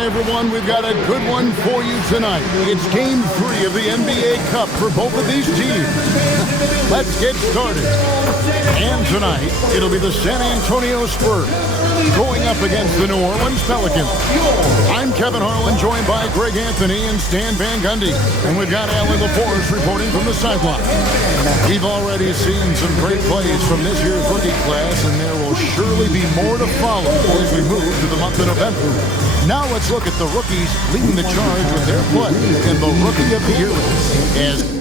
Hi, everyone. We've got a good one for you tonight. It's Game 3 of the NBA Cup for both of these teams. Let's get started. And tonight, it'll be the San Antonio Spurs going up against the New Orleans Pelicans. I'm Kevin Harlan, joined by Greg Anthony and Stan Van Gundy. And we've got Allie LaForce reporting from the sideline. We've already seen some great plays from this year's rookie class, and there will surely be more to follow as we move to the month of November. Now let's look at the rookies leading the charge with their play in the Rookie of the Year race.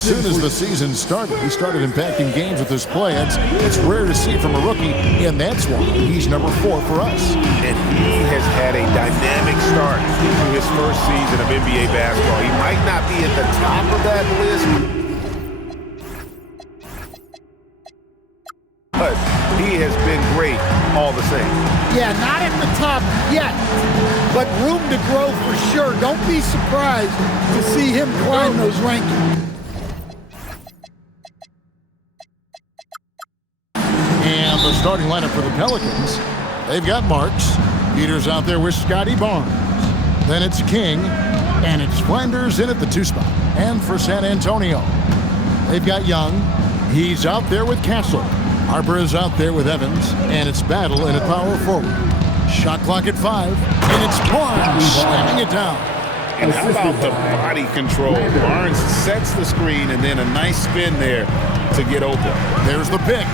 As soon as the season started, he started impacting games with his play. It's rare to see from a rookie, and that's why he's number 4 for us. And he has had a dynamic start to his first season of NBA basketball. He might not be at the top of that list, but he has been great all the same. Yeah, not at the top yet, but room to grow for sure. Don't be surprised to see him climb those rankings. And the starting lineup for the Pelicans, they've got Marks. Peter's out there with Scotty Barnes. Then it's King, and it's Flanders in at the 2 spot. And for San Antonio, they've got Young. He's out there with Castle. Harper is out there with Evans, and it's Battle in at power forward. Shot clock at 5, and it's Barnes slamming it down. And how about the body control? Barnes sets the screen, and then a nice spin there to get open. There's the pick.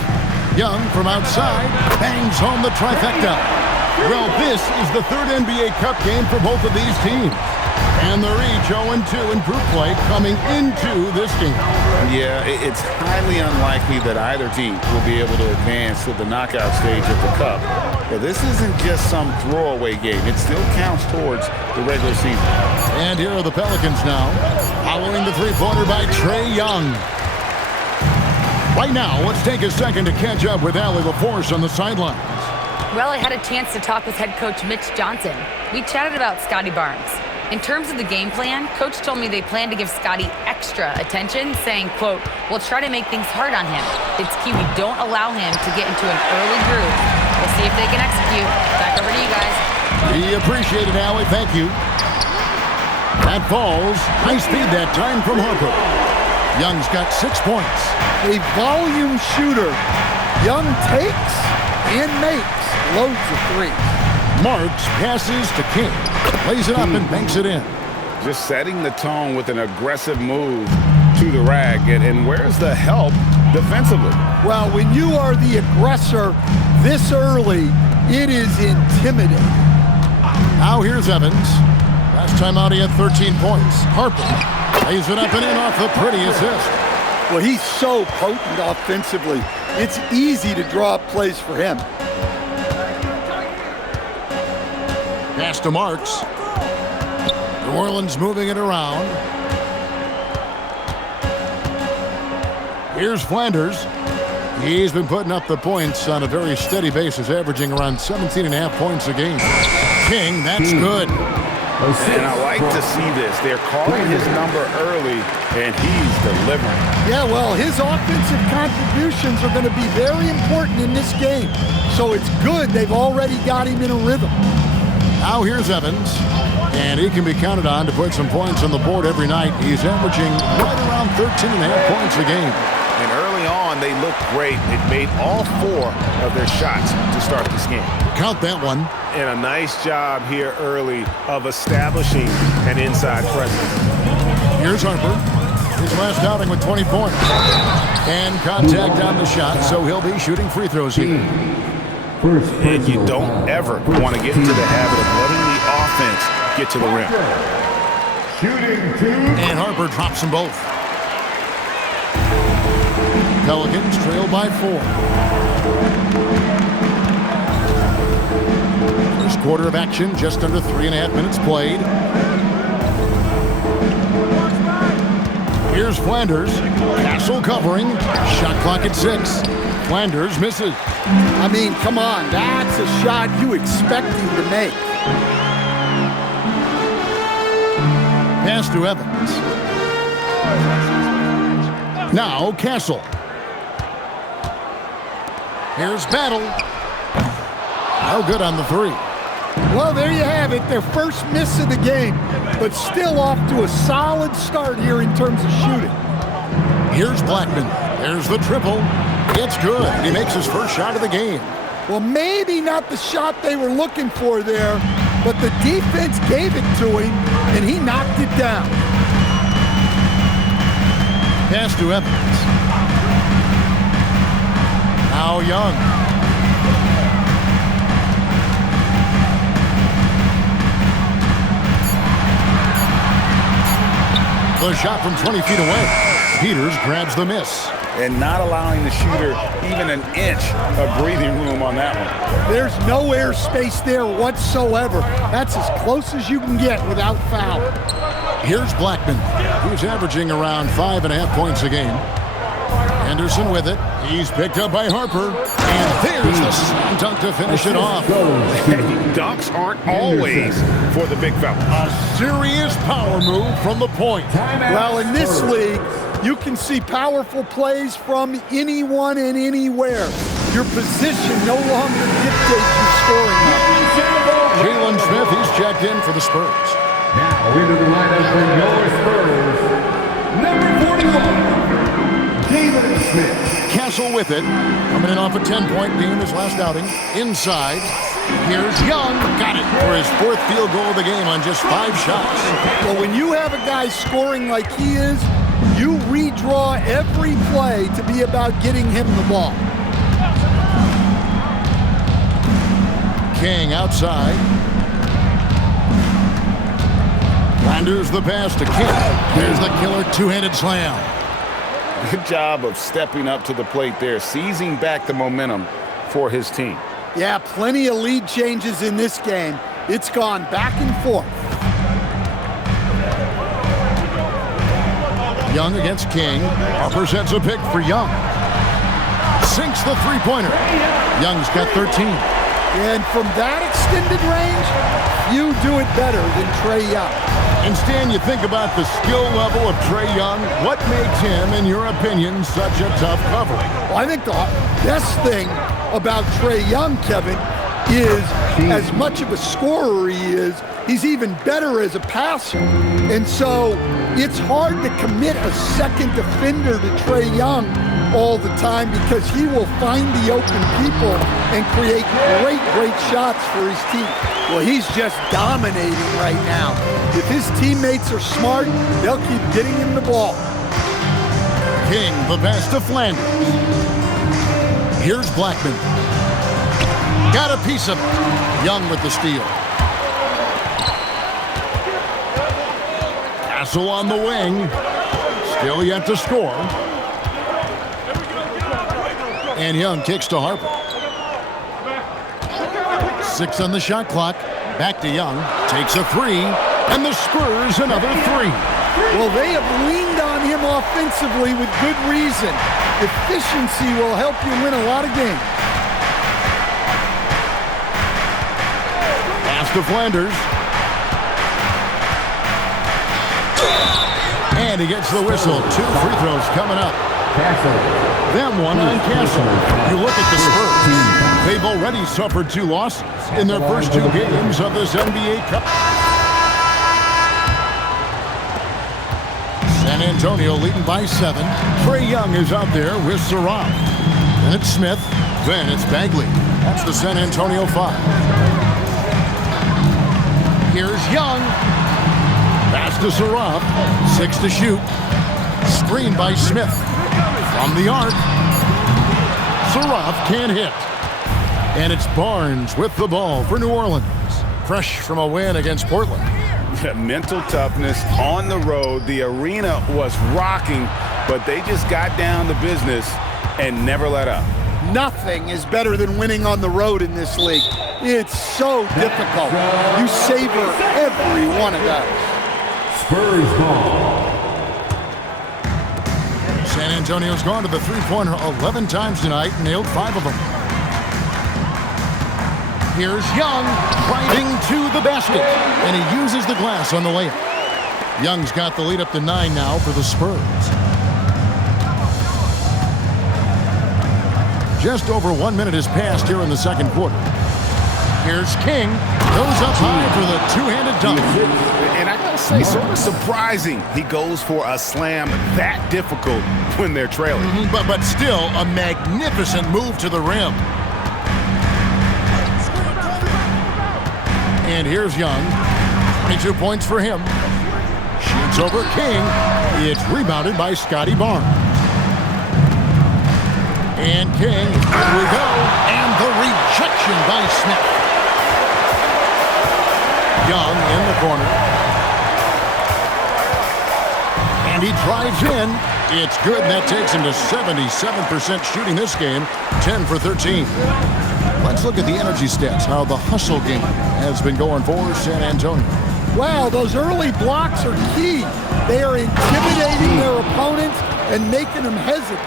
Young from outside bangs home the trifecta. Well, this is the 3rd NBA Cup game for both of these teams. And they're each 0-2 in group play coming into this game. Yeah, it's highly unlikely that either team will be able to advance to the knockout stage of the Cup. But this isn't just some throwaway game. It still counts towards the regular season. And here are the Pelicans now, following the three-pointer by Trae Young. Right now, let's take a second to catch up with Allie LaForce on the sidelines. Well, I had a chance to talk with head coach Mitch Johnson. We chatted about Scotty Barnes. In terms of the game plan, coach told me they plan to give Scotty extra attention, saying, quote, "We'll try to make things hard on him. It's key we don't allow him to get into an early groove. We'll see if they can execute." Back over to you guys. We appreciate it, Allie. Thank you. That falls. High speed that time from Harper. Young's got 6 points. A volume shooter. Young takes and makes loads of threes. Marks passes to King. Lays it up and banks it in. Just setting the tone with an aggressive move to the rack. And where's the help defensively? Well, when you are the aggressor this early, it is intimidating. Now here's Evans. Last time out he had 13 points. Harper lays it up and in off the pretty assist. Well, he's so potent offensively. It's easy to draw up plays for him. Pass to Marks. New Orleans moving it around. Here's Flanders. He's been putting up the points on a very steady basis, averaging around 17.5 points a game. King, that's good. And I like to see this. They're calling his number early, and he's delivering. Yeah, well, his offensive contributions are going to be very important in this game. So it's good they've already got him in a rhythm. Now here's Evans, and he can be counted on to put some points on the board every night. He's averaging right around 13.5 points a game. And early on, they looked great. They made all 4 of their shots to start this game. Count that one. And a nice job here early of establishing an inside presence. Here's Harper. His last outing with 20 points. And contact on the shot, so he'll be shooting free throws here. And you don't ever want to get into the habit of letting the offense get to the rim. And Harper drops them both. Pelicans trail by 4. First quarter of action, just under 3.5 minutes played. Here's Flanders. Castle covering. Shot clock at 6. Flanders misses. I mean, come on. That's a shot you expect him to make. Pass to Evans. Now Castle. Here's Battle. No good on the 3. Well, there you have it. Their first miss of the game, but still off to a solid start here in terms of shooting. Here's Blackman. There's the triple. It's good. He makes his first shot of the game. Well, maybe not the shot they were looking for there, but the defense gave it to him, and he knocked it down. Pass to Evans. Now Young. The shot from 20 feet away. Peters grabs the miss. And not allowing the shooter even an inch of breathing room on that one. There's no airspace there whatsoever. That's as close as you can get without foul. Here's Blackman, who's averaging around 5.5 points a game. Anderson with it. He's picked up by Harper. And there's the slam dunk to finish it off. Dunks aren't always for the big fella. A serious power move from the point. Well, in this league, you can see powerful plays from anyone and anywhere. Your position no longer dictates your scoring. Jalen Smith, he's checked in for the Spurs. Now into the lineup for your Spurs, number 41, Jalen Smith. Castle with it. Coming in off a 10-point game his last outing. Inside. Here's Young. Got it for his 4th field goal of the game on just 5 shots. Well, when you have a guy scoring like he is, you redraw every play to be about getting him the ball. King outside. Flanders the pass to King. Here's the killer two-handed slam. Good job of stepping up to the plate there, seizing back the momentum for his team. Yeah, plenty of lead changes in this game. It's gone back and forth. Young against King. Harper sets a pick for Young. Sinks the three-pointer. Young's got 13. And from that extended range, you do it better than Trae Young. And Stan, you think about the skill level of Trae Young. What makes him, in your opinion, such a tough cover? Well, I think the best thing about Trae Young, Kevin, is as much of a scorer he is, he's even better as a passer. And so it's hard to commit a second defender to Trae Young all the time because he will find the open people and create great shots for his team. Well, he's just dominating right now. If his teammates are smart, they'll keep getting him the ball. King, the pass to Flanders. Here's Blackman. Got a piece of it. Young with the steal. Castle on the wing. Still yet to score. And Young kicks to Harper. 6 on the shot clock. Back to Young. Takes a 3. And the Spurs another 3. Well, they have leaned on him offensively with good reason. Efficiency will help you win a lot of games. Pass to Flanders. And he gets the whistle. 2 free throws coming up. Them one on Castle. You look at the Spurs. They've already suffered 2 losses in their first 2 games of this NBA Cup. San Antonio leading by 7. Trae Young is out there with Sarab. Then it's Smith. Then it's Bagley. That's the San Antonio 5. Here's Young. Pass to Sarab. 6 to shoot. Screen by Smith. From the arc. Sarab can't hit. And it's Barnes with the ball for New Orleans. Fresh from a win against Portland. Mental toughness on the road. The arena was rocking, but they just got down to business and never let up. Nothing is better than winning on the road in this league. It's so difficult. You savor every one of those. Spurs ball. San Antonio's gone to the three-pointer 11 times tonight and nailed 5 of them. Here's Young driving to the basket, and he uses the glass on the layup. Young's got the lead up to 9 now for the Spurs. Just over 1 minute has passed here in the second quarter. Here's King, goes up high for the two-handed dunk. And I gotta say, sort of surprising he goes for a slam that difficult when they're trailing. But still a magnificent move to the rim. And here's Young, 22 points for him. Shoots over King. It's rebounded by Scotty Barnes. And King, here we go. And the rejection by Smith. Young in the corner. And he drives in. It's good, and that takes him to 77% shooting this game, 10 for 13. Let's look at the energy stats, how the hustle game has been going for San Antonio. Wow, those early blocks are key. They are intimidating their opponents and making them hesitant.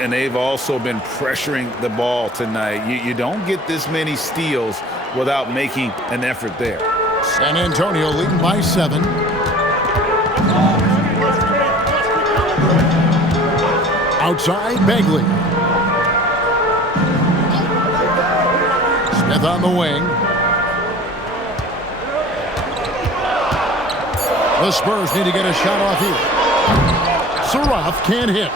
And they've also been pressuring the ball tonight. You don't get this many steals without making an effort there. San Antonio leading by 7. Outside, Begley. Smith on the wing. The Spurs need to get a shot off here. Surratt can't hit.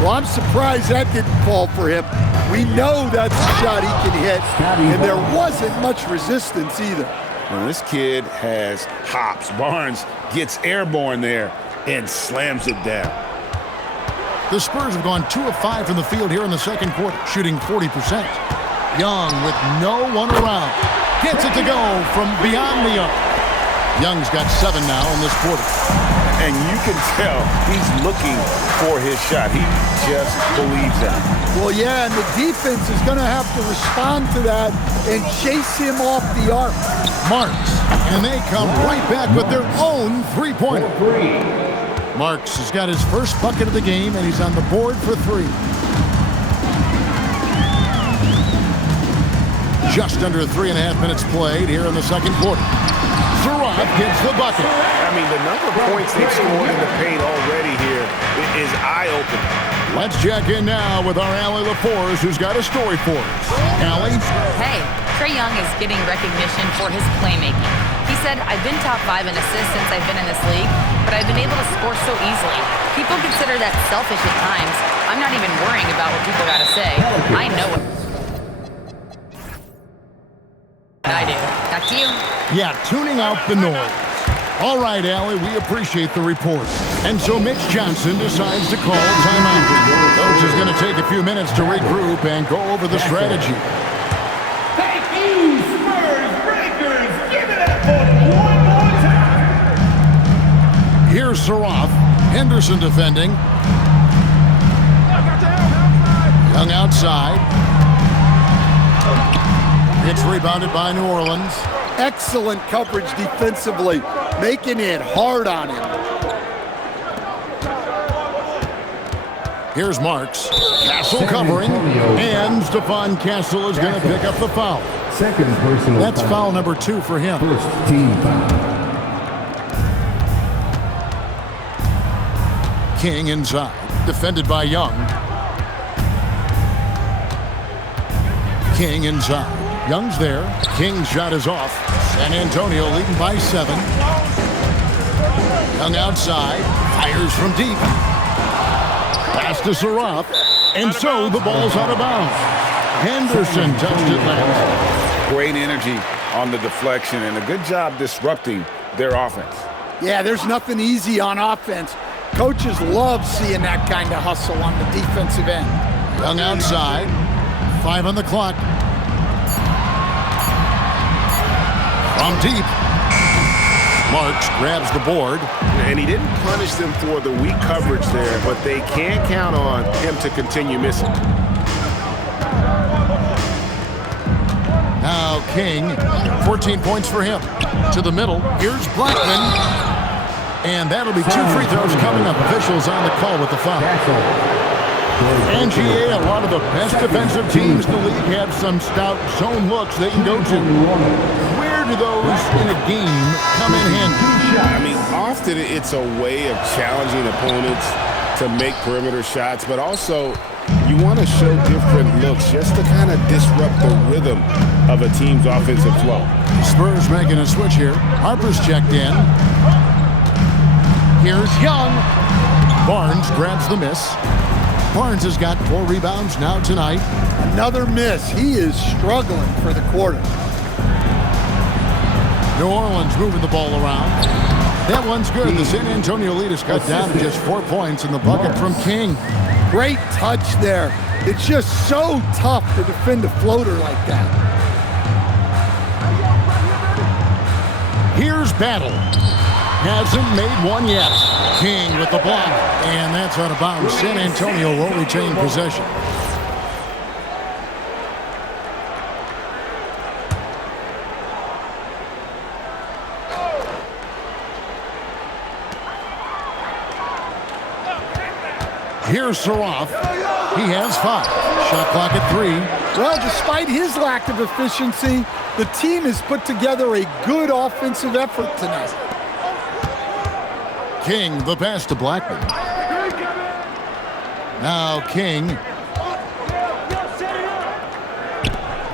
Well, I'm surprised that didn't fall for him. We know that's a shot he can hit, and there wasn't much resistance either. Well, this kid has hops. Barnes gets airborne there and slams it down. The Spurs have gone 2 of 5 from the field here in the second quarter, shooting 40%. Young with no one around. Gets it to go from beyond the arc. Young's got 7 now in this quarter. And you can tell he's looking for his shot. He just believes that. Well, yeah, and the defense is going to have to respond to that and chase him off the arc. Marks, and they come right back with their own three-pointer. Marks has got his first bucket of the game, and he's on the board for 3. Just under 3.5 minutes played here in the second quarter. Surratt gets the bucket. I mean, the number of points they've scored in the paint already here is eye-opening. Let's check in now with our Allie LaForce, who's got a story for us. Allie? Hey, Trae Young is getting recognition for his playmaking. He said, I've been top 5 in assists since I've been in this league, but I've been able to score so easily. People consider that selfish at times. I'm not even worrying about what people gotta say. I know what I do. Back to you. Yeah, tuning out the noise. All right, Allie, we appreciate the report. And so Mitch Johnson decides to call timeout. Coach is going to take a few minutes to regroup and go over the strategy. Thank you, Spurs Breakers. Give it up for them one more time. Here's Surratt. Henderson defending. Young outside. It's rebounded by New Orleans. Excellent coverage defensively, making it hard on him. Here's Marks. Castle covering. And Stephon Castle is going to pick up the foul. Second personal That's foul number 2 for him. First team foul. King inside. Defended by Young. King inside. Young's there. King's shot is off. San Antonio leading by 7. Young outside. Fires from deep. Pass to Surratt. And so the ball's out of bounds. Henderson touched it last. Great energy on the deflection and a good job disrupting their offense. Yeah, there's nothing easy on offense. Coaches love seeing that kind of hustle on the defensive end. Young outside. 5 on the clock. From deep. Marks grabs the board. And he didn't punish them for the weak coverage there, but they can't count on him to continue missing. Now King, 14 points for him. To the middle, here's Blackman. And that'll be 2 free throws coming up. Officials on the call with the foul. And GA, a lot of the best defensive teams in the league have some stout zone looks they can go to. Where do those in a game come in handy? I mean, often it's a way of challenging opponents to make perimeter shots, but also you want to show different looks just to kind of disrupt the rhythm of a team's offensive flow. Spurs making a switch here. Harper's checked in. Here's Young. Barnes grabs the miss. Barnes has got 4 rebounds now tonight. Another miss. He is struggling for the quarter. New Orleans moving the ball around. That one's good. The San Antonio lead is cut down to just 4 points in the bucket from King. Great touch there. It's just so tough to defend a floater like that. Here's Battle. Hasn't made one yet. King with the block. And that's out of bounds. San Antonio will retain possession. Here's Saroff. He has 5. Shot clock at 3. Well, despite his lack of efficiency, the team has put together a good offensive effort tonight. King, the pass to Blackman. Now King.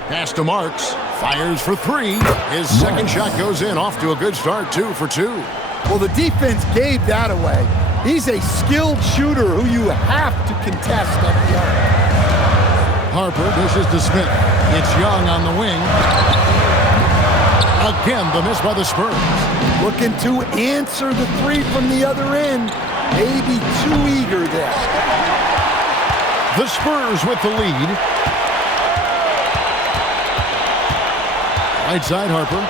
Pass to Marks. Fires for 3. His second shot goes in. Off to a good start. 2 for 2. Well, the defense gave that away. He's a skilled shooter who you have to contest up the arc. Harper dishes to Smith. It's Young on the wing. Again, the miss by the Spurs. Looking to answer the 3 from the other end. Maybe too eager there. The Spurs with the lead. Right side, Harper.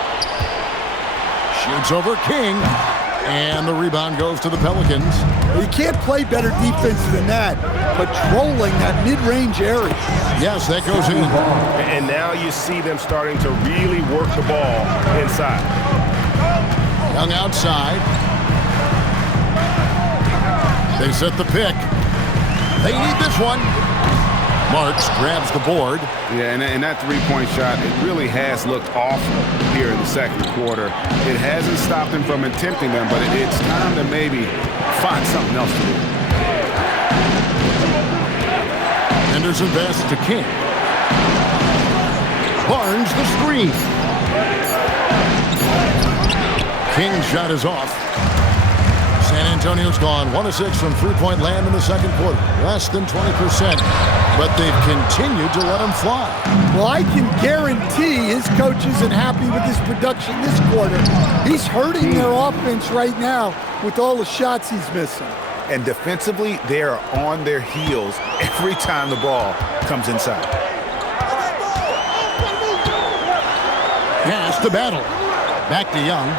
Shoots over King. And the rebound goes to the Pelicans. You can't play better defense than that, patrolling that mid-range area. Yes, that goes in. And now you see them starting to really work the ball inside. Young outside. They set the pick. They need this one. Marks grabs the board. Yeah, and that three-point shot, it really has looked awful here in the second quarter. It hasn't stopped them from attempting them, but it's time to maybe find something else to do. Henderson passes to King. Barnes the screen. King's shot is off. San Antonio's gone 1 of 6 from three-point land in the second quarter. Less than 20%. But they've continued to let him fly. Well, I can guarantee his coach isn't happy with his production this quarter. He's hurting their offense right now with all the shots he's missing. And defensively, they are on their heels every time the ball comes inside. Pass to Battle. Back to Young.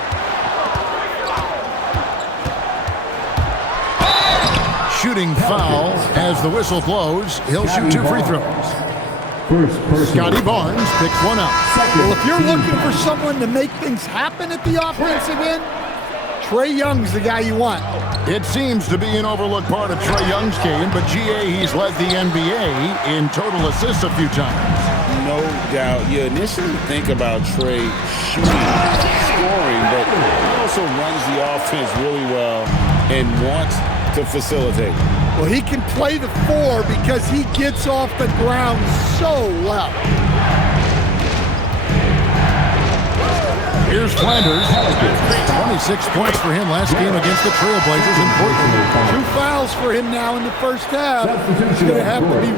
Shooting foul as the whistle blows. He'll shoot 2 free throws. Scotty Barnes picks one up. Well, if you're looking for someone to make things happen at the offensive end, Trae Young's the guy you want. It seems to be an overlooked part of Trae Young's game, but GA, he's led the NBA in total assists a few times. No doubt. You initially think about Trae shooting, scoring, but he also runs the offense really well and wants to facilitate. Well, he can play the 4 because he gets off the ground so well. Here's Flanders. 26 points for him last game against the Trailblazers in Portland. 2 fouls for him now in the first half. He's going to have to be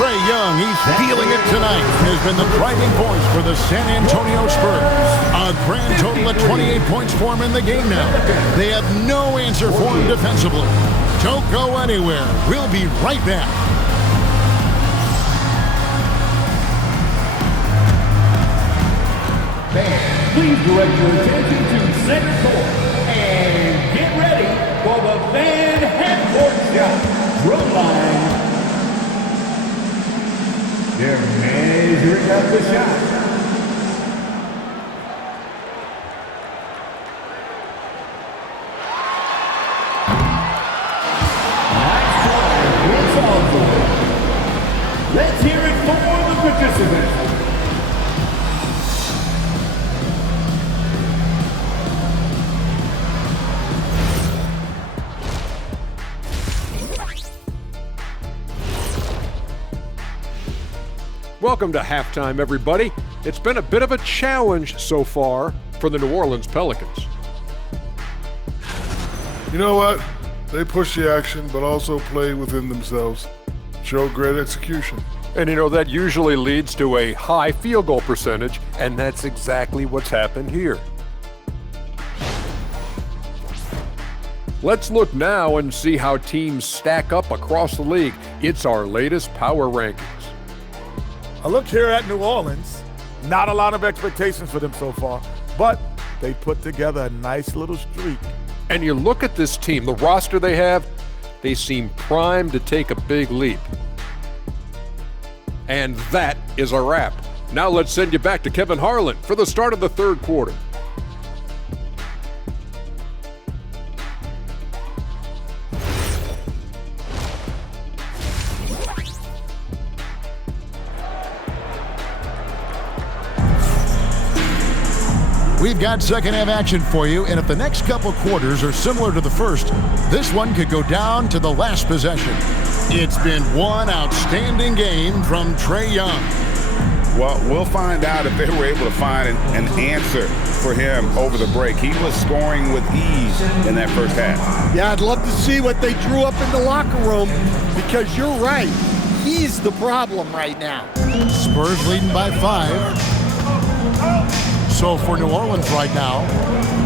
Trae Young, he's feeling it tonight, has been the driving force for the San Antonio Spurs. A grand total of 28 points for him in the game now. They have no answer for him defensively. Don't go anywhere. We'll be right back. Please direct your attention to center court. And get ready for the Van half-court shot. Drum line. They're measuring up the shot. Let's hear it for the participants. Welcome to halftime, everybody. It's been a bit of a challenge so far for the New Orleans Pelicans. You know what? They push the action, but also play within themselves. Show great execution. And you know, that usually leads to a high field goal percentage, and that's exactly what's happened here. Let's look now and see how teams stack up across the league. It's our latest power rankings. I look here at New Orleans. Not a lot of expectations for them so far, but they put together a nice little streak. And you look at this team, the roster they have, they seem primed to take a big leap. And that is a wrap. Now let's send you back to Kevin Harlan for the start of the third quarter. We've got second half action for you, and if the next couple quarters are similar to the first, this one could go down to the last possession. It's been one outstanding game from Trae Young. Well, we'll find out if they were able to find an answer for him over the break. He was scoring with ease in that first half. Yeah, I'd love to see what they drew up in the locker room, because you're right. He's the problem right now. Spurs leading by 5. So for New Orleans right now,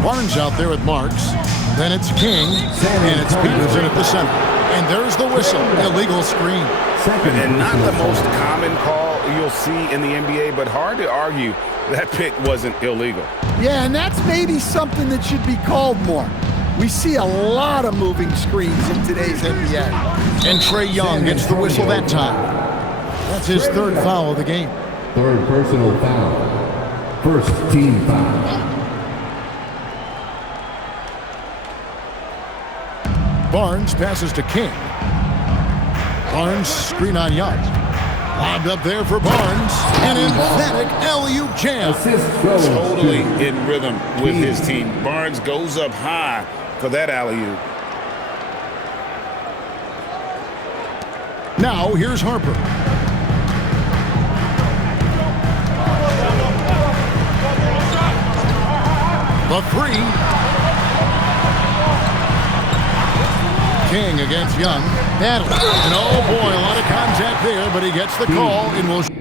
Barnes out there with Marks. Then it's King, and it's Peterson at the center. And there's the whistle, illegal screen. And not the most common call you'll see in the NBA, but hard to argue that pick wasn't illegal. Yeah, and that's maybe something that should be called more. We see a lot of moving screens in today's NBA. And Trae Young gets the whistle that time. That's his third foul of the game. Third personal foul. First team foul. Barnes passes to King. Barnes screen on Young. Lobbed up there for Barnes. An emphatic alley-oop jam. Totally in rhythm with his team. Barnes goes up high for that alley-oop. Now here's Harper. The three. King against Young. Battle. And oh boy, a lot of contact there, but he gets the call and will shoot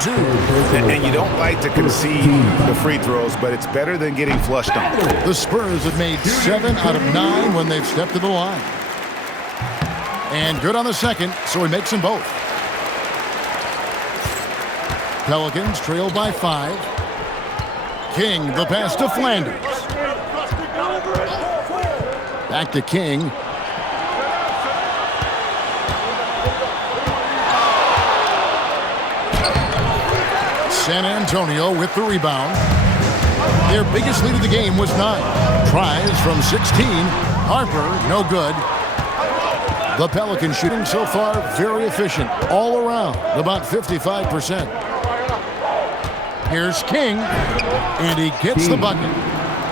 two. And you don't like to concede the free throws, but it's better than getting flushed on. The Spurs have made 7 out of 9 when they've stepped to the line. And good on the second, so he makes them both. Pelicans trail by 5. King, the pass to Flanders. Back to King. San Antonio with the rebound. Their biggest lead of the game was 9. Tries from 16. Harper, no good. The Pelicans shooting so far very efficient all around, about 55%. Here's King, and he gets the bucket.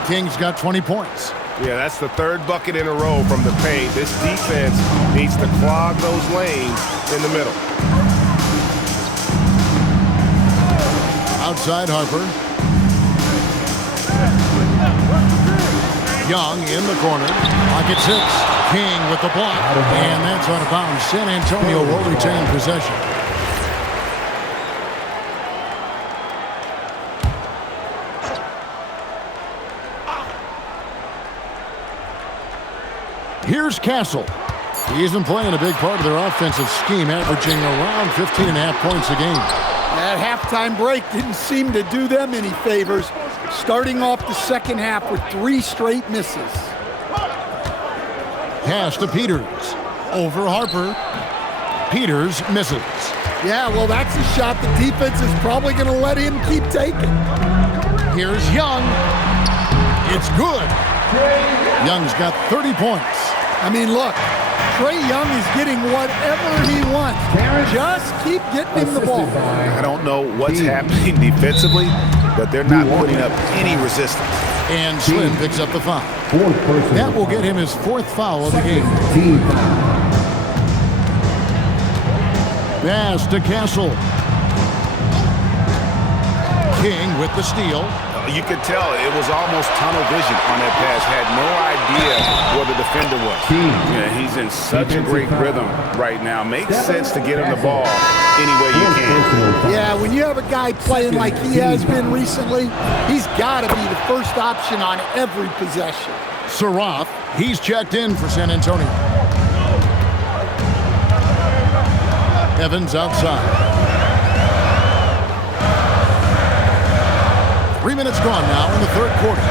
King's got 20 points. Yeah, that's the third bucket in a row from the paint. This defense needs to clog those lanes in the middle. Outside Harper. Young in the corner. Pocket 6. King with the block. And that's out of bounds. San Antonio will retain possession. Here's Castle. He isn't playing a big part of their offensive scheme, averaging around 15.5 points a game. That halftime break didn't seem to do them any favors, starting off the second half with 3 straight misses. Pass to Peters. Over Harper. Peters misses. Yeah, well, that's a shot the defense is probably going to let him keep taking. Here's Young. It's good. Young's got 30 points. I mean, look, Trae Young is getting whatever he wants. Just keep getting him the ball. I don't know what's happening defensively, but they're not putting up any resistance. And Slim picks up the foul. That will get him his 4th foul of the game. Pass to Castle. King with the steal. You could tell it was almost tunnel vision on that pass. Had no idea where the defender was. Yeah, he's in such a great rhythm right now. Makes sense to get him the ball any way you can. Yeah, when you have a guy playing like he has been recently, he's got to be the first option on every possession. Saraf, he's checked in for San Antonio. Evans outside. 3 minutes gone now in the 3rd quarter.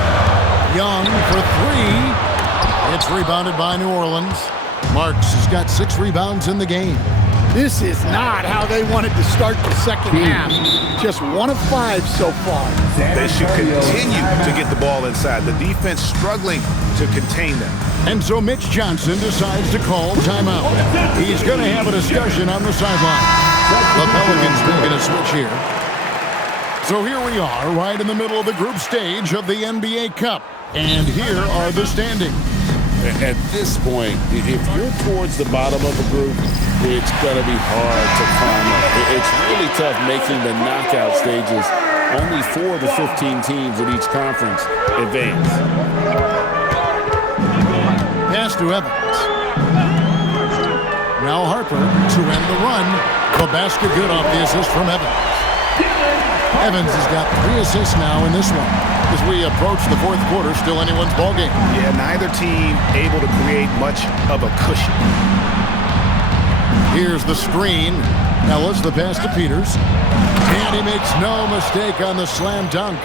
Young for 3. It's rebounded by New Orleans. Marks has got 6 rebounds in the game. This is not how they wanted to start the second half. Just 1 of 5 so far. They should continue to get the ball inside. The defense struggling to contain them. And so Mitch Johnson decides to call timeout. He's going to have a discussion on the sideline. The Pelicans making a switch here. So here we are, right in the middle of the group stage of the NBA Cup. And here are the standings. At this point, if you're towards the bottom of the group, it's going to be hard to climb up. It's really tough making the knockout stages. Only 4 of the 15 teams in each conference advance. Pass to Evans. Now Harper to end the run. The basket good off the assist from Evans. Evans has got 3 assists now in this one. As we approach the 4th quarter, still anyone's ballgame. Yeah, neither team able to create much of a cushion. Here's the screen. Ellis, the pass to Peters. And he makes no mistake on the slam dunk.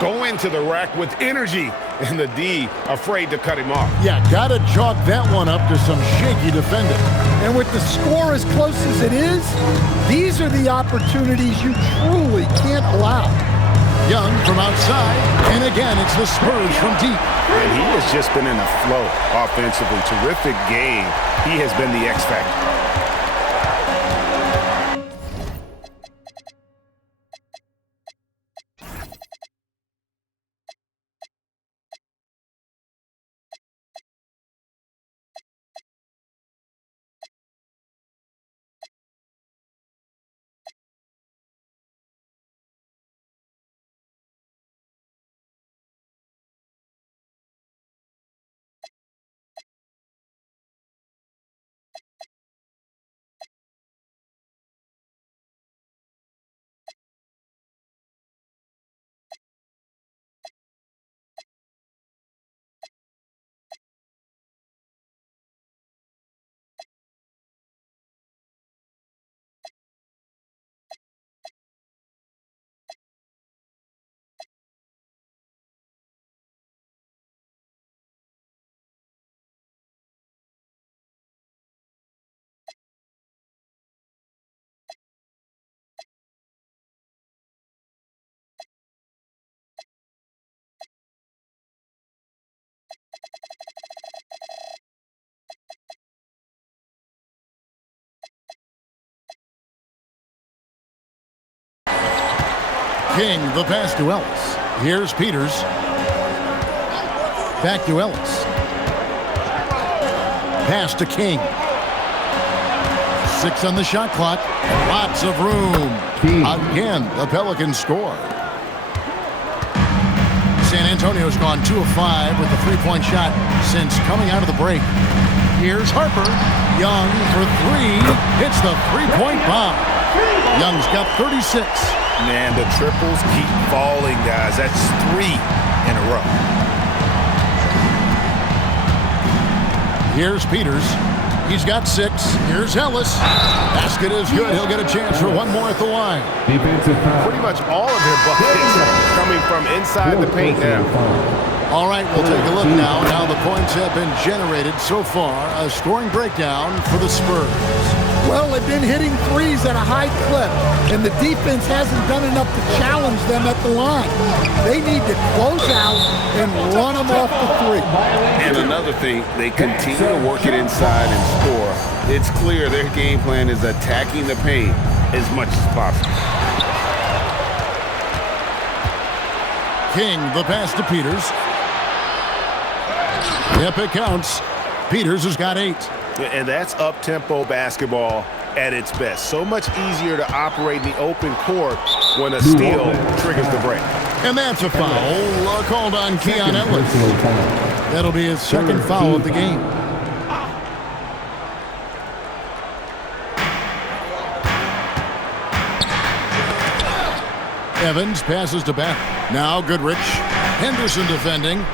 Going to the rack with energy, and the D afraid to cut him off. Yeah, gotta chalk that one up to some shaky defending. And with the score as close as it is, these are the opportunities you truly can't allow. Young from outside, and again, it's the Spurs from deep. And he has just been in a flow offensively. Terrific game. He has been the X factor. King, the pass to Ellis. Here's Peters. Back to Ellis. Pass to King. 6 on the shot clock. Lots of room. Again, the Pelicans score. San Antonio's gone 2 of 5 with a 3-point shot since coming out of the break. Here's Harper. Young for 3. Hits the 3-point bomb. Young's got 36. Man, the triples keep falling, guys. That's 3 in a row. Here's Peters. He's got 6. Here's Ellis. Basket is good. He'll get a chance for one more at the line. Defensive foul. Pretty much all of their buckets coming from inside the paint now. All right, we'll take a look now. Now the points have been generated so far. A scoring breakdown for the Spurs. Well, they've been hitting threes at a high clip, and the defense hasn't done enough to challenge them at the line. They need to close out and run them off the three. And another thing, they continue to work it inside and score. It's clear their game plan is attacking the paint as much as possible. King, the pass to Peters. Yep, it counts. Peters has got 8. And that's up-tempo basketball at its best. So much easier to operate in the open court when a steal triggers the break. And that's a foul called on Keon Ellis. That'll be his second foul of the game. Evans passes to Beth. Now Goodrich. Henderson defending.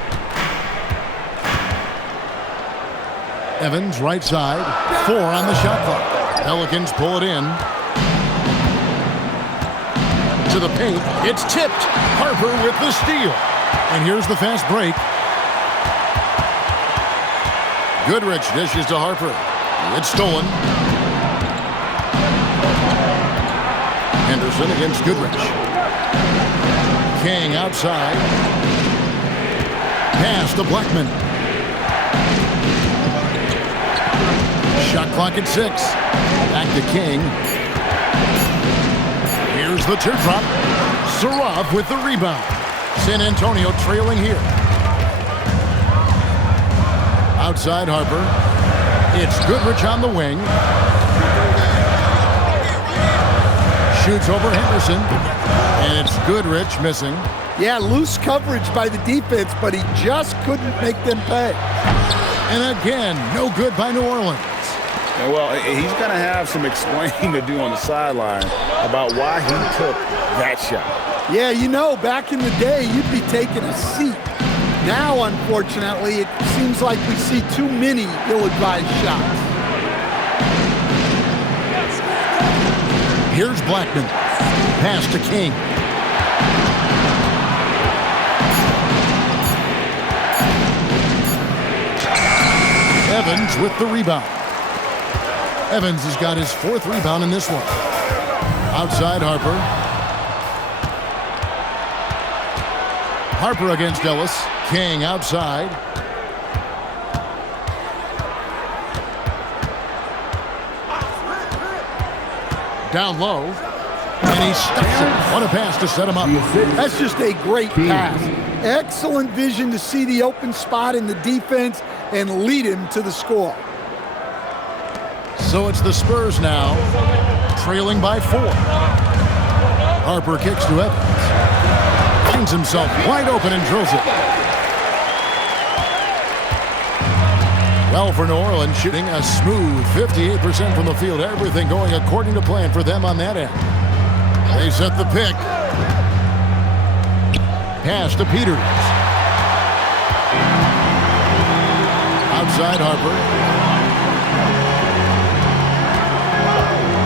Evans right side. 4 on the shot clock. Pelicans pull it in. To the paint. It's tipped. Harper with the steal. And here's the fast break. Goodrich dishes to Harper. It's stolen. Henderson against Goodrich. King outside. Pass to Blackman. Shot clock at 6. Back to King. Here's the teardrop. Sarov with the rebound. San Antonio trailing here. Outside Harper. It's Goodrich on the wing. Shoots over Henderson. And it's Goodrich missing. Yeah, loose coverage by the defense, but he just couldn't make them pay. And again, no good by New Orleans. Well, he's going to have some explaining to do on the sideline about why he took that shot. Yeah, you know, back in the day, you'd be taking a seat. Now, unfortunately, it seems like we see too many ill-advised shots. Here's Blackman. Pass to King. Evans with the rebound. Evans has got his 4th rebound in this one. Outside Harper. Harper against Ellis. King outside. Down low. And he stuffs it. What a pass to set him up. That's just a great pass. Excellent vision to see the open spot in the defense and lead him to the score. So it's the Spurs now, trailing by 4. Harper kicks to Evans. Finds himself wide open and drills it. Well, for New Orleans, shooting a smooth 58% from the field. Everything going according to plan for them on that end. They set the pick. Pass to Peters. Outside Harper.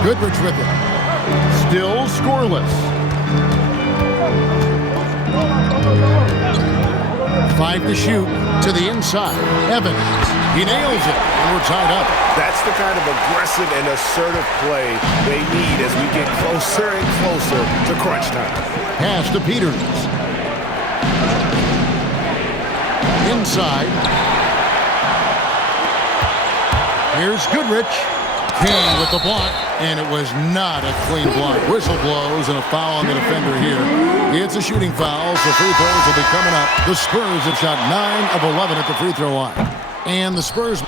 Goodrich with it. Still scoreless. 5 to shoot to the inside. Evans. He nails it. And we're tied up. That's the kind of aggressive and assertive play they need as we get closer and closer to crunch time. Pass to Peters. Inside. Here's Goodrich. King with the block, and it was not a clean block. Whistle blows and a foul on the defender here. It's a shooting foul, so free throws will be coming up. The Spurs have shot 9 of 11 at the free throw line. And the Spurs...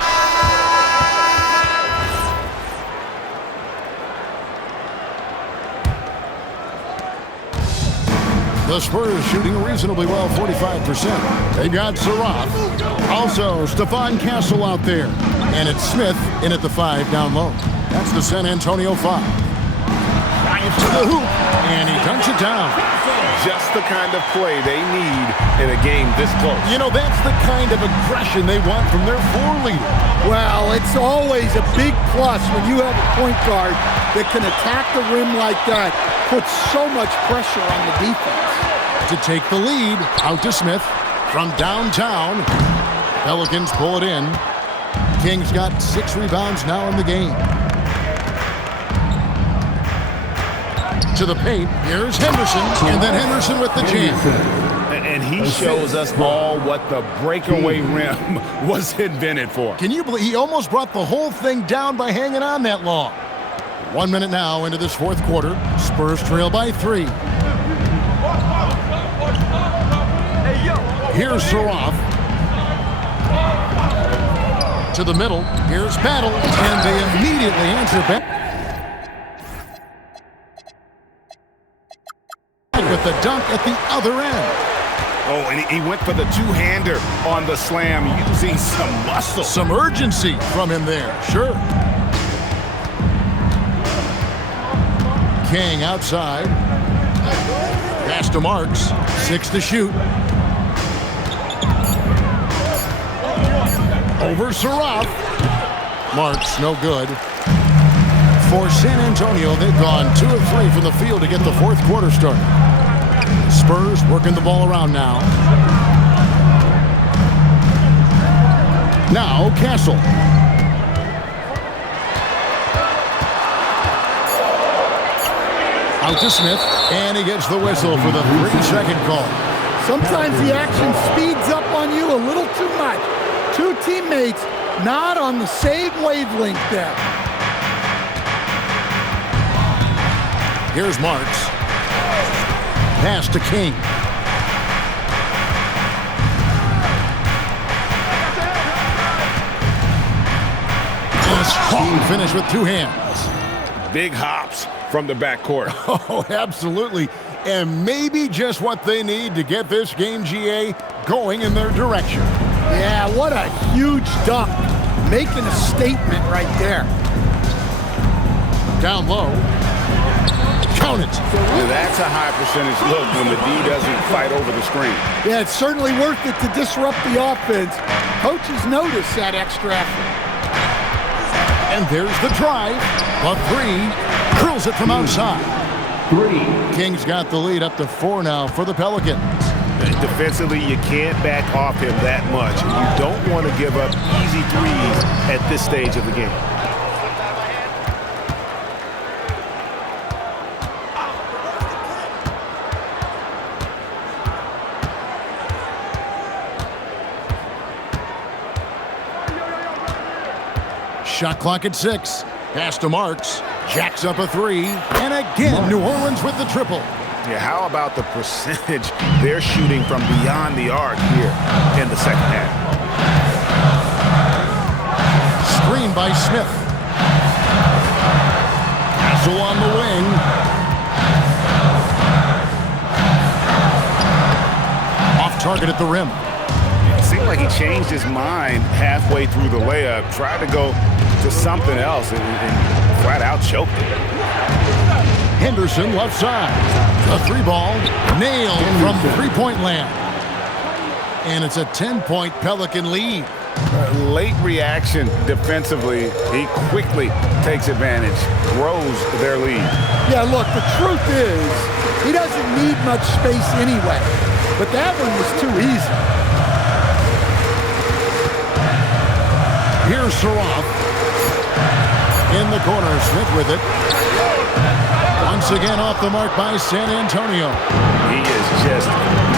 The Spurs shooting reasonably well, 45%. They got Sarov. Also, Stephon Castle out there. And it's Smith in at the 5 down low. That's the San Antonio 5. drives to the hoop, and he dunks it down. Just the kind of play they need in a game this close. You know, that's the kind of aggression they want from their floor leader. Well, it's always a big plus when you have a point guard that can attack the rim like that, put so much pressure on the defense. To take the lead, out to Smith from downtown. Pelicans pull it in. Kings got 6 rebounds now in the game. To the paint, here's Henderson, and then Henderson with the jam. And he shows us all what the breakaway rim was invented for. Can you believe he almost brought the whole thing down by hanging on that long? 1 minute now into this fourth quarter. Spurs trail by 3. Here's Saroff. To the middle. Here's Battle, and they immediately answer back with the dunk at the other end. Oh, and he went for the two-hander on the slam using some muscle. Some urgency from him there, sure. King outside. Pass to Marks. 6 to shoot. Over Saroff. Marks, no good. For San Antonio, they've gone 2 of 3 from the field to get the fourth quarter started. Spurs working the ball around now. Now Castle. Out to Smith, and he gets the whistle for the 3-second call. Sometimes the action speeds up on you a little too much. 2 teammates not on the same wavelength there. Here's Marks. Pass to King. And a strong finish with 2 hands. Big hops from the backcourt. Oh, absolutely. And maybe just what they need to get this game, GA, going in their direction. Yeah, what a huge dunk. Making a statement right there. Down low. Count it. Yeah, that's a high percentage look when the D doesn't fight over the screen. Yeah, it's certainly worth it to disrupt the offense. Coaches notice that extra effort. And there's the drive. A 3. Curls it from outside. 3. Kings got the lead up to 4 now for the Pelicans. Defensively, you can't back off him that much. You don't want to give up easy threes at this stage of the game. Shot clock at 6. Pass to Marks. Jacks up a 3. And again, New Orleans with the triple. Yeah, how about the percentage they're shooting from beyond the arc here in the second half? Screen by Smith. Castle on the wing. Off target at the rim. It seemed like he changed his mind halfway through the layup, tried to go to something else, and flat out choked it. Henderson left side. A 3-ball nailed from 3-point land. And it's a 10-point Pelican lead. Late reaction defensively. He quickly takes advantage, grows their lead. Yeah, look, the truth is he doesn't need much space anyway. But that one was too easy. Here's Saroff. In the corner, Smith with it. Once again off the mark by San Antonio. He is just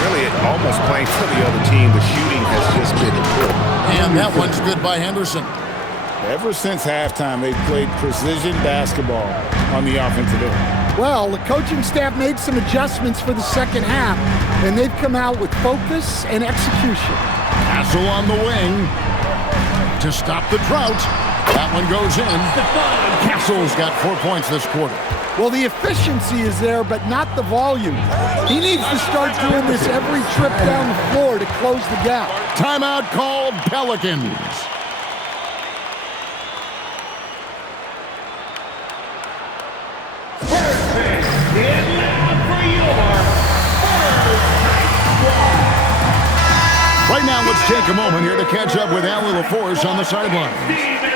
really almost playing for the other team. The shooting has just been poor. And that one's good by Henderson. Ever since halftime, they've played precision basketball on the offensive end. Well, the coaching staff made some adjustments for the second half, and they've come out with focus and execution. Castle on the wing to stop the drought. That one goes in. Castle's got 4 points this quarter. Well, the efficiency is there, but not the volume. He needs to start doing this every trip down the floor to close the gap. Timeout called Pelicans. Right now, let's take a moment here to catch up with Allie LaForce on the sideline.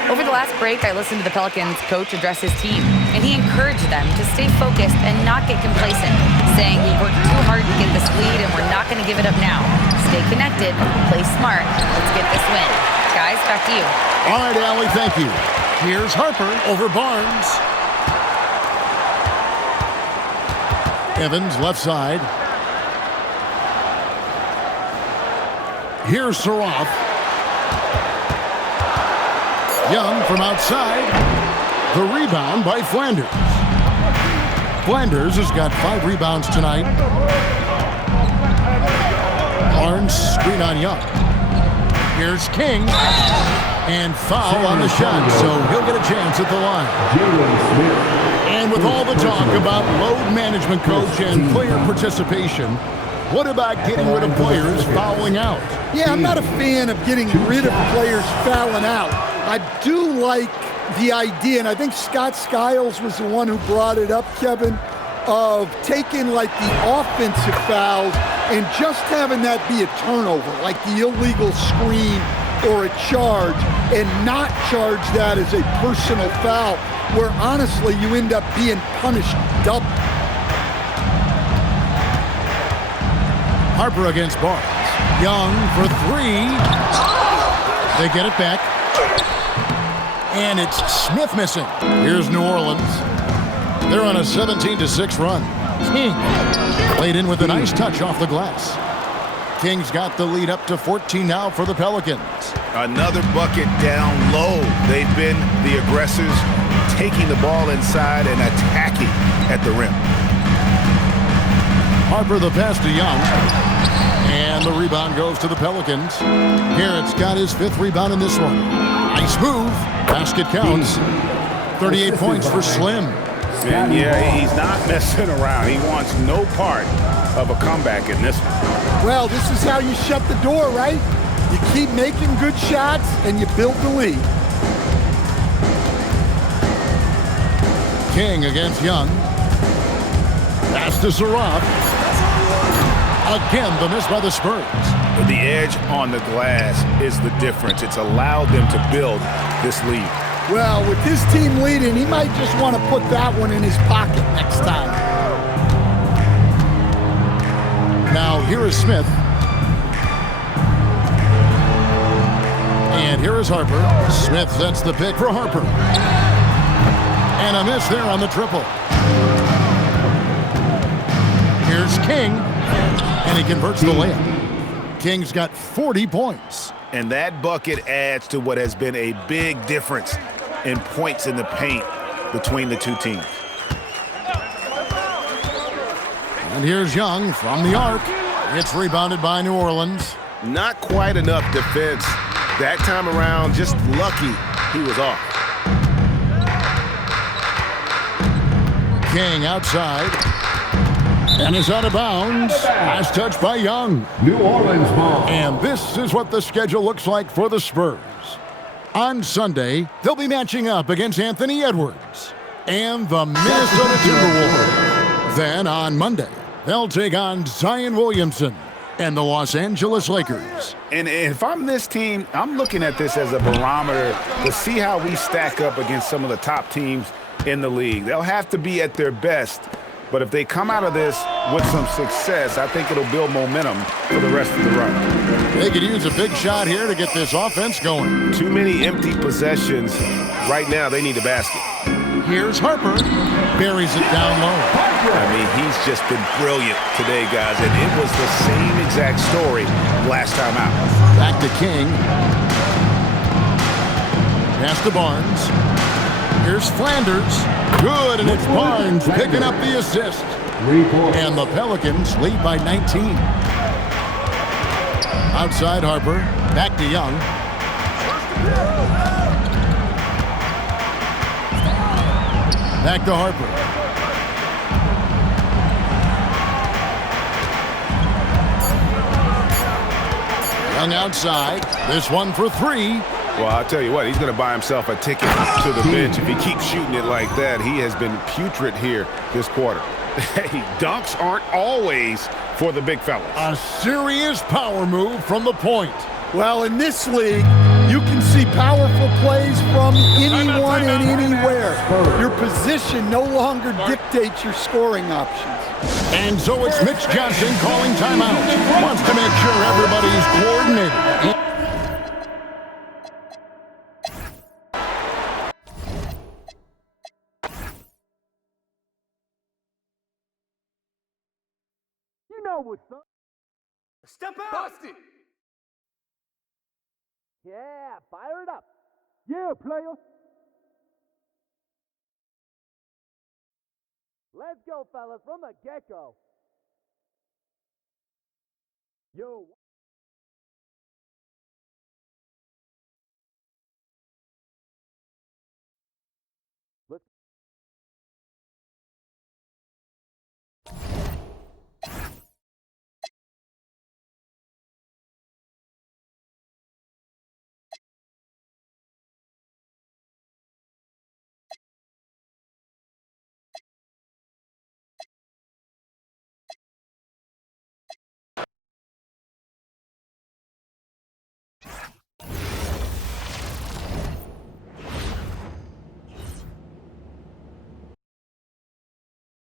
Over the last break, I listened to the Pelicans coach address his team, and he encouraged them to stay focused and not get complacent, saying we worked too hard to get this lead and we're not going to give it up now. Stay connected, play smart, let's get this win. Guys, back to you. All right, Allie, thank you. Here's Harper over Barnes. Evans, left side. Here's Saroff. Young from outside. The rebound by Flanders. Flanders has got 5 rebounds tonight. Barnes, screen on Young. Here's King. And foul on the shot, so he'll get a chance at the line. And with all the talk about load management, coach, and player participation, what about getting rid of players fouling out? Yeah, I'm not a fan of getting rid of players fouling out. I do like the idea, and I think Scott Skiles was the one who brought it up, Kevin, of taking like the offensive fouls and just having that be a turnover, like the illegal screen or a charge, and not charge that as a personal foul, where honestly you end up being punished double. Harper against Barnes. Young for 3. They get it back. And it's Smith missing. Here's New Orleans. They're on a 17-6 run. King played in with a nice touch off the glass. King's got the lead up to 14 now for the Pelicans. Another bucket down low. They've been the aggressors, taking the ball inside and attacking at the rim. Harper the pass to Young. And the rebound goes to the Pelicans. Garrett's got his 5th rebound in this one. Nice move. Basket counts. 38 points for Slim. And yeah, he's not messing around. He wants no part of a comeback in this one. Well, this is how you shut the door, right? You keep making good shots and you build the lead. King against Young. Pass to Saroff. Again, the miss by the Spurs. The edge on the glass is the difference. It's allowed them to build this lead. Well, with his team leading, he might just want to put that one in his pocket next time. Now, here is Smith. And here is Harper. Smith sets the pick for Harper. And a miss there on the triple. Here's King. And he converts the layup. King's got 40 points. And that bucket adds to what has been a big difference in points in the paint between the two teams. And here's Young from the arc. It's rebounded by New Orleans. Not quite enough defense. That time around, just lucky he was off. King outside. And is out of bounds. Last touch by Young. New Orleans ball. And this is what the schedule looks like for the Spurs. On Sunday, they'll be matching up against Anthony Edwards and the Minnesota Timberwolves. Then on Monday, they'll take on Zion Williamson and the Los Angeles Lakers. And if I'm this team, I'm looking at this as a barometer to see how we stack up against some of the top teams in the league. They'll have to be at their best. But if they come out of this with some success, I think it'll build momentum for the rest of the run. They could use a big shot here to get this offense going. Too many empty possessions. Right now, they need a basket. Here's Harper. Buries it down low. I mean, he's just been brilliant today, guys. And it was the same exact story last time out. Back to King. Pass to Barnes. Here's Flanders. Good, and it's Barnes picking up the assist. And the Pelicans lead by 19. Outside Harper. Back to Young. Back to Harper. Young outside. This one for 3. Well, I'll tell you what, he's going to buy himself a ticket to the bench. If he keeps shooting it like that, he has been putrid here this quarter. Hey, dunks aren't always for the big fellas. A serious power move from the point. Well, in this league, you can see powerful plays from anyone and anywhere. Your position no longer dictates your scoring options. And so it's Mitch Johnson calling timeout. Wants to make sure everybody's coordinated. You know what's up. Step out. Bust it. Yeah, fire it up. Yeah, player. Let's go, fellas, from the get-go. Yo.